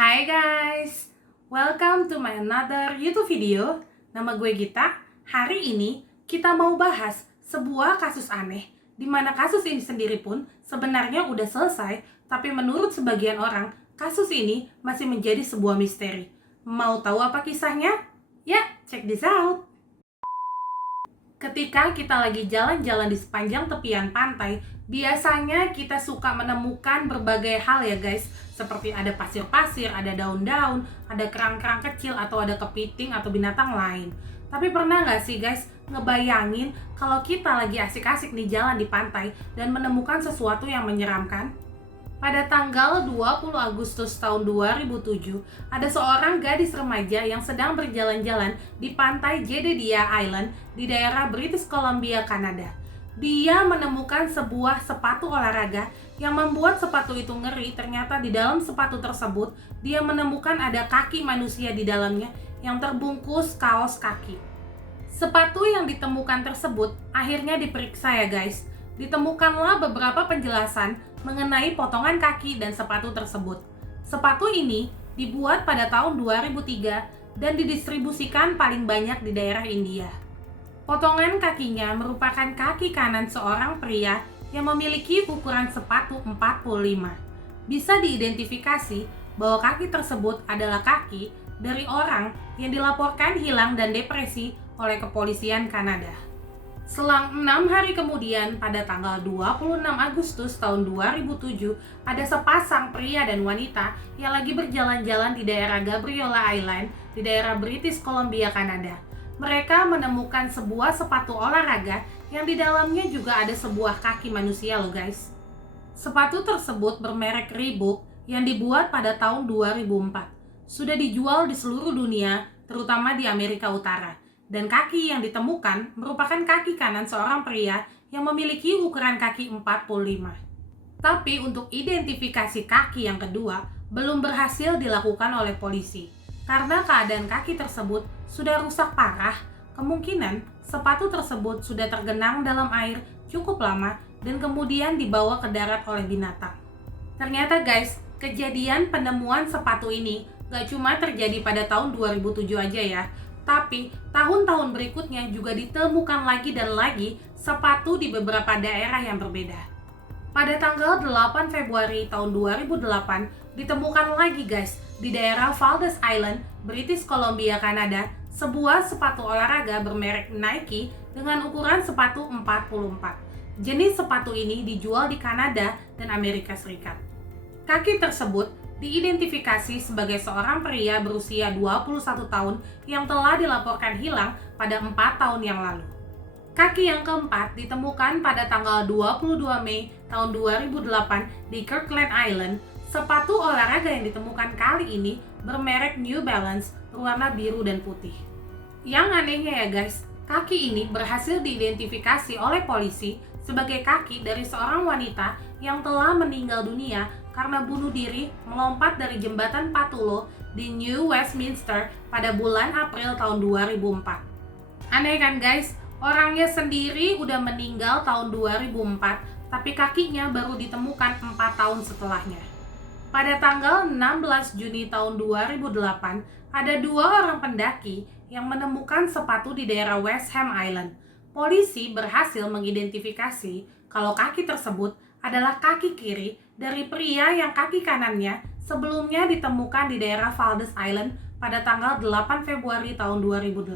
Hai guys, welcome to my another YouTube video. Nama gue Gita. Hari ini kita mau bahas sebuah kasus aneh, di mana kasus ini sendiri pun sebenarnya udah selesai, tapi menurut sebagian orang, kasus ini masih menjadi sebuah misteri. Mau tahu apa kisahnya? Ya, check this out. Ketika kita lagi jalan-jalan di sepanjang tepian pantai, biasanya kita suka menemukan berbagai hal ya guys. Seperti ada pasir-pasir, ada daun-daun, ada kerang-kerang kecil, atau ada kepiting atau binatang lain. Tapi pernah nggak sih guys ngebayangin kalau kita lagi asik-asik nih jalan di pantai dan menemukan sesuatu yang menyeramkan? Pada tanggal 20 Agustus tahun 2007, ada seorang gadis remaja yang sedang berjalan-jalan di pantai Jedediah Island di daerah British Columbia, Kanada. Dia menemukan sebuah sepatu olahraga yang membuat sepatu itu ngeri. Ternyata di dalam sepatu tersebut, dia menemukan ada kaki manusia di dalamnya yang terbungkus kaos kaki. Sepatu yang ditemukan tersebut akhirnya diperiksa ya guys. Ditemukanlah beberapa penjelasan mengenai potongan kaki dan sepatu tersebut. Sepatu ini dibuat pada tahun 2003 dan didistribusikan paling banyak di daerah India. Potongan kakinya merupakan kaki kanan seorang pria yang memiliki ukuran sepatu 45. Bisa diidentifikasi bahwa kaki tersebut adalah kaki dari orang yang dilaporkan hilang dan depresi oleh kepolisian Kanada. Selang 6 hari kemudian, pada tanggal 26 Agustus tahun 2007, ada sepasang pria dan wanita yang lagi berjalan-jalan di daerah Gabriola Island di daerah British Columbia, Kanada. Mereka menemukan sebuah sepatu olahraga yang di dalamnya juga ada sebuah kaki manusia loh guys. Sepatu tersebut bermerek Reebok yang dibuat pada tahun 2004. Sudah dijual di seluruh dunia, terutama di Amerika Utara. Dan kaki yang ditemukan merupakan kaki kanan seorang pria yang memiliki ukuran kaki 45. Tapi untuk identifikasi kaki yang kedua belum berhasil dilakukan oleh polisi. Karena keadaan kaki tersebut sudah rusak parah, kemungkinan sepatu tersebut sudah tergenang dalam air cukup lama dan kemudian dibawa ke darat oleh binatang. Ternyata guys, kejadian penemuan sepatu ini gak cuma terjadi pada tahun 2007 aja ya, tapi tahun-tahun berikutnya juga ditemukan lagi dan lagi sepatu di beberapa daerah yang berbeda. Pada tanggal 8 Februari tahun 2008 ditemukan lagi guys di daerah Waldes Island, British Columbia, Kanada, sebuah sepatu olahraga bermerek Nike dengan ukuran sepatu 44. Jenis sepatu ini dijual di Kanada dan Amerika Serikat. Kaki tersebut diidentifikasi sebagai seorang pria berusia 21 tahun yang telah dilaporkan hilang pada 4 tahun yang lalu. Kaki yang keempat ditemukan pada tanggal 22 Mei tahun 2008 di Kirkland Island. Sepatu olahraga yang ditemukan kali ini bermerek New Balance berwarna biru dan putih. Yang anehnya ya guys, kaki ini berhasil diidentifikasi oleh polisi sebagai kaki dari seorang wanita yang telah meninggal dunia karena bunuh diri melompat dari jembatan Patulo di New Westminster pada bulan April tahun 2004. Aneh kan guys, orangnya sendiri udah meninggal tahun 2004, tapi kakinya baru ditemukan 4 tahun setelahnya. Pada tanggal 16 Juni tahun 2008, ada 2 orang pendaki yang menemukan sepatu di daerah West Ham Island. Polisi berhasil mengidentifikasi kalau kaki tersebut adalah kaki kiri dari pria yang kaki kanannya sebelumnya ditemukan di daerah Waldes Island pada tanggal 8 Februari tahun 2008.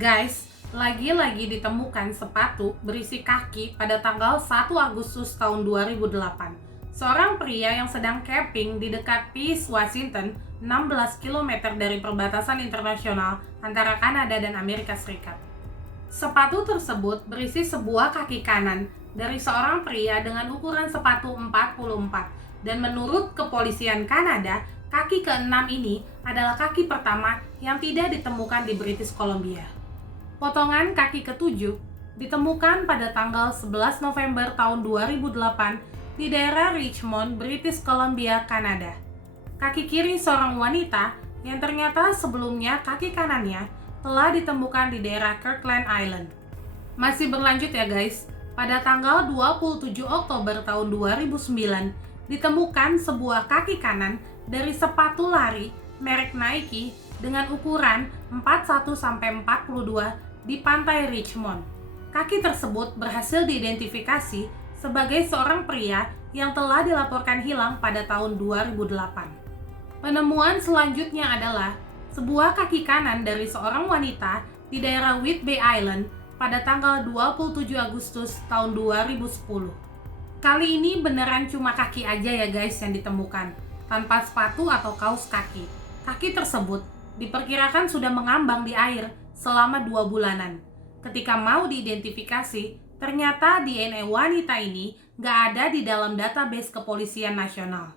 Guys, lagi-lagi ditemukan sepatu berisi kaki pada tanggal 1 Agustus tahun 2008. Seorang pria yang sedang camping di dekat Peace, Washington, 16 km dari perbatasan internasional antara Kanada dan Amerika Serikat. Sepatu tersebut berisi sebuah kaki kanan dari seorang pria dengan ukuran sepatu 44, dan menurut kepolisian Kanada, kaki ke-6 ini adalah kaki pertama yang tidak ditemukan di British Columbia. Potongan kaki ke-7 ditemukan pada tanggal 11 November tahun 2008 di daerah Richmond, British Columbia, Kanada. Kaki kiri seorang wanita yang ternyata sebelumnya kaki kanannya telah ditemukan di daerah Kirkland Island. Masih berlanjut ya guys, pada tanggal 27 Oktober tahun 2009 ditemukan sebuah kaki kanan dari sepatu lari merek Nike dengan ukuran 41-42 di pantai Richmond. Kaki tersebut berhasil diidentifikasi sebagai seorang pria yang telah dilaporkan hilang pada tahun 2008. Penemuan selanjutnya adalah sebuah kaki kanan dari seorang wanita di daerah Whidbey Island pada tanggal 27 Agustus tahun 2010. Kali ini beneran cuma kaki aja ya guys yang ditemukan, tanpa sepatu atau kaos kaki. Kaki tersebut diperkirakan sudah mengambang di air selama 2 bulanan. Ketika mau diidentifikasi, ternyata DNA wanita ini nggak ada di dalam database kepolisian nasional.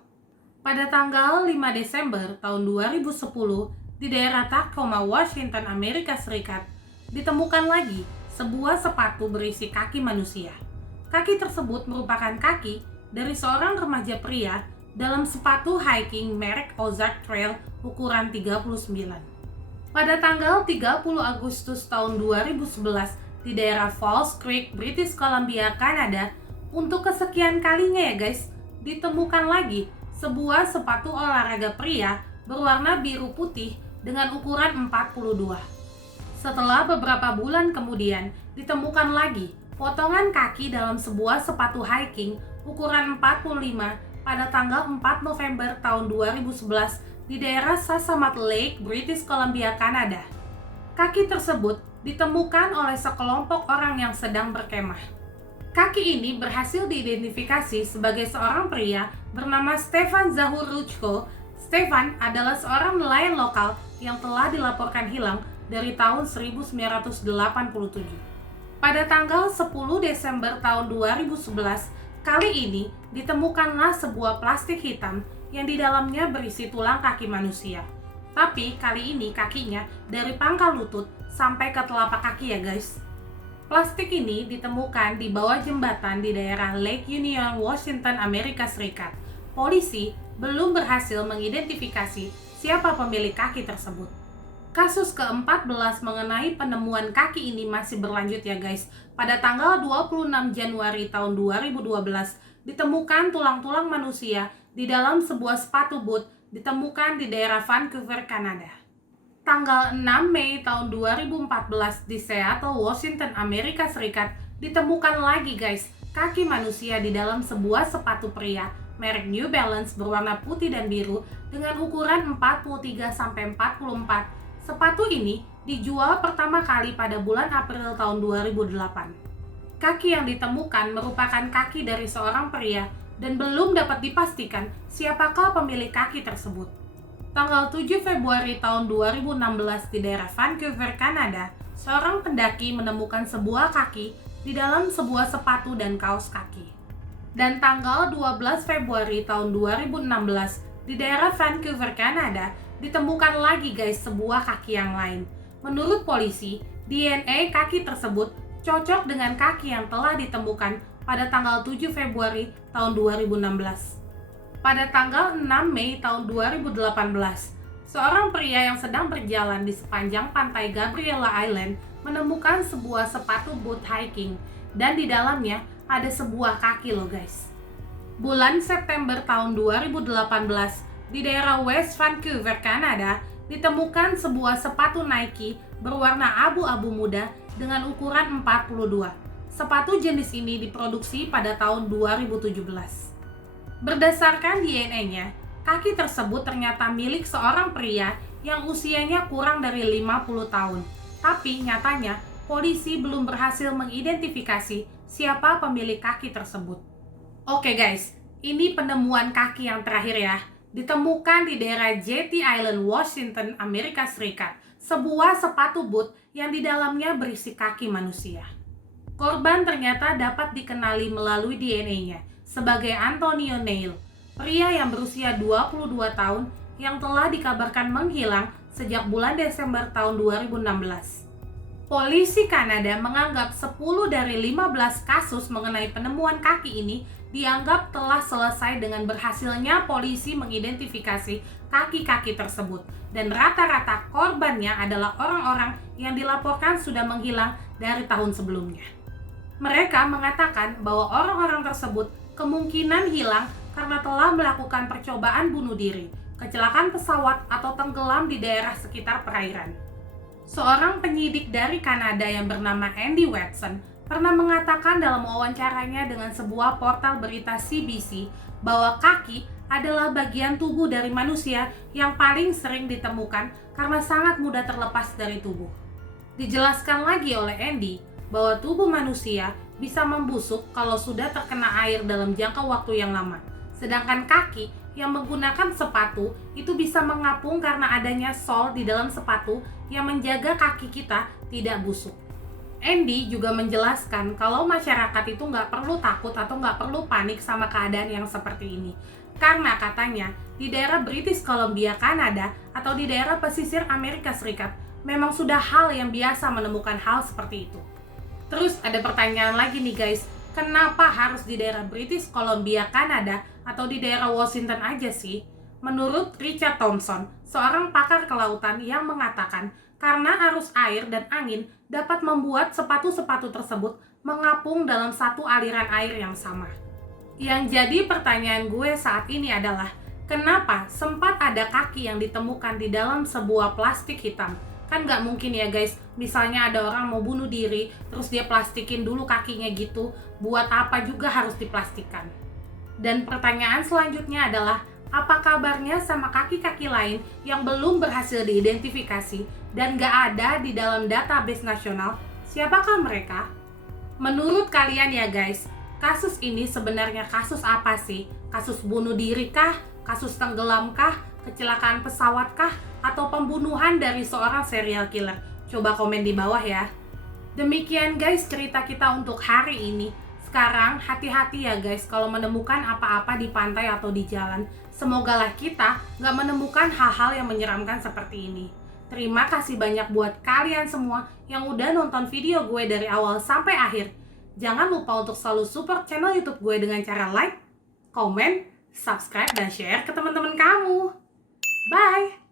Pada tanggal 5 Desember tahun 2010, di daerah Tacoma, Washington, Amerika Serikat, ditemukan lagi sebuah sepatu berisi kaki manusia. Kaki tersebut merupakan kaki dari seorang remaja pria dalam sepatu hiking merek Ozark Trail ukuran 39. Pada tanggal 30 Agustus tahun 2011 di daerah Falls Creek, British Columbia, Kanada, untuk kesekian kalinya ya guys, ditemukan lagi sebuah sepatu olahraga pria berwarna biru putih dengan ukuran 42. Setelah beberapa bulan kemudian, ditemukan lagi potongan kaki dalam sebuah sepatu hiking ukuran 45 pada tanggal 4 November tahun 2011 di daerah Sasamat Lake, British Columbia, Kanada. Kaki tersebut ditemukan oleh sekelompok orang yang sedang berkemah. Kaki ini berhasil diidentifikasi sebagai seorang pria bernama Stefan Zahuruchko. Stefan adalah seorang nelayan lokal yang telah dilaporkan hilang dari tahun 1987. Pada tanggal 10 Desember tahun 2011, kali ini ditemukanlah sebuah plastik hitam yang di dalamnya berisi tulang kaki manusia. Tapi kali ini kakinya dari pangkal lutut sampai ke telapak kaki ya guys. Plastik ini ditemukan di bawah jembatan di daerah Lake Union, Washington, Amerika Serikat. Polisi belum berhasil mengidentifikasi siapa pemilik kaki tersebut. Kasus ke-14 mengenai penemuan kaki ini masih berlanjut ya guys. Pada tanggal 26 Januari tahun 2012, ditemukan tulang-tulang manusia di dalam sebuah sepatu boot ditemukan di daerah Vancouver, Kanada. Tanggal 6 Mei tahun 2014 di Seattle, Washington, Amerika Serikat, ditemukan lagi guys, kaki manusia di dalam sebuah sepatu pria merek New Balance berwarna putih dan biru dengan ukuran 43-44. Sepatu ini dijual pertama kali pada bulan April tahun 2008. Kaki yang ditemukan merupakan kaki dari seorang pria dan belum dapat dipastikan siapakah pemilik kaki tersebut. Tanggal 7 Februari tahun 2016 di daerah Vancouver, Kanada, seorang pendaki menemukan sebuah kaki di dalam sebuah sepatu dan kaos kaki. Dan tanggal 12 Februari tahun 2016 di daerah Vancouver, Kanada, ditemukan lagi guys sebuah kaki yang lain. Menurut polisi, DNA kaki tersebut cocok dengan kaki yang telah ditemukan pada tanggal 7 Februari tahun 2016. Pada tanggal 6 Mei tahun 2018, seorang pria yang sedang berjalan di sepanjang pantai Gabriela Island menemukan sebuah sepatu boot hiking dan di dalamnya ada sebuah kaki loh guys. Bulan September tahun 2018, di daerah West Vancouver, Kanada, ditemukan sebuah sepatu Nike berwarna abu-abu muda dengan ukuran 42. Sepatu jenis ini diproduksi pada tahun 2017. Berdasarkan DNA-nya, kaki tersebut ternyata milik seorang pria yang usianya kurang dari 50 tahun. Tapi nyatanya, polisi belum berhasil mengidentifikasi siapa pemilik kaki tersebut. Oke guys, ini penemuan kaki yang terakhir ya. Ditemukan di daerah Jetty Island, Washington, Amerika Serikat, sebuah sepatu boot yang di dalamnya berisi kaki manusia. Korban ternyata dapat dikenali melalui DNA-nya sebagai Antonio Neil, pria yang berusia 22 tahun yang telah dikabarkan menghilang sejak bulan Desember tahun 2016. Polisi Kanada menganggap 10 dari 15 kasus mengenai penemuan kaki ini dianggap telah selesai dengan berhasilnya polisi mengidentifikasi kaki-kaki tersebut, dan rata-rata korbannya adalah orang-orang yang dilaporkan sudah menghilang dari tahun sebelumnya. Mereka mengatakan bahwa orang-orang tersebut kemungkinan hilang karena telah melakukan percobaan bunuh diri, kecelakaan pesawat, atau tenggelam di daerah sekitar perairan. Seorang penyidik dari Kanada yang bernama Andy Watson pernah mengatakan dalam wawancaranya dengan sebuah portal berita CBC bahwa kaki adalah bagian tubuh dari manusia yang paling sering ditemukan karena sangat mudah terlepas dari tubuh. Dijelaskan lagi oleh Andy bahwa tubuh manusia bisa membusuk kalau sudah terkena air dalam jangka waktu yang lama. Sedangkan kaki yang menggunakan sepatu itu bisa mengapung karena adanya sol di dalam sepatu yang menjaga kaki kita tidak busuk. Andy juga menjelaskan kalau masyarakat itu nggak perlu takut atau nggak perlu panik sama keadaan yang seperti ini. Karena katanya di daerah British Columbia, Kanada atau di daerah pesisir Amerika Serikat memang sudah hal yang biasa menemukan hal seperti itu. Terus ada pertanyaan lagi nih guys, kenapa harus di daerah British Columbia, Kanada atau di daerah Washington aja sih? Menurut Richard Thompson, seorang pakar kelautan yang mengatakan karena arus air dan angin dapat membuat sepatu-sepatu tersebut mengapung dalam satu aliran air yang sama. Yang jadi pertanyaan gue saat ini adalah, kenapa sempat ada kaki yang ditemukan di dalam sebuah plastik hitam? Kan nggak mungkin ya guys, misalnya ada orang mau bunuh diri, terus dia plastikin dulu kakinya gitu, buat apa juga harus diplastikan? Dan pertanyaan selanjutnya adalah, apa kabarnya sama kaki-kaki lain yang belum berhasil diidentifikasi dan nggak ada di dalam database nasional? Siapakah mereka? Menurut kalian ya guys, kasus ini sebenarnya kasus apa sih? Kasus bunuh diri kah? Kasus tenggelam kah? Kecelakaan pesawat kah? Atau pembunuhan dari seorang serial killer? Coba komen di bawah ya. Demikian guys cerita kita untuk hari ini. Sekarang hati-hati ya guys kalau menemukan apa-apa di pantai atau di jalan. Semogalah kita nggak menemukan hal-hal yang menyeramkan seperti ini. Terima kasih banyak buat kalian semua yang udah nonton video gue dari awal sampai akhir. Jangan lupa untuk selalu support channel YouTube gue dengan cara like, komen, subscribe, dan share ke teman-teman kamu. Bye!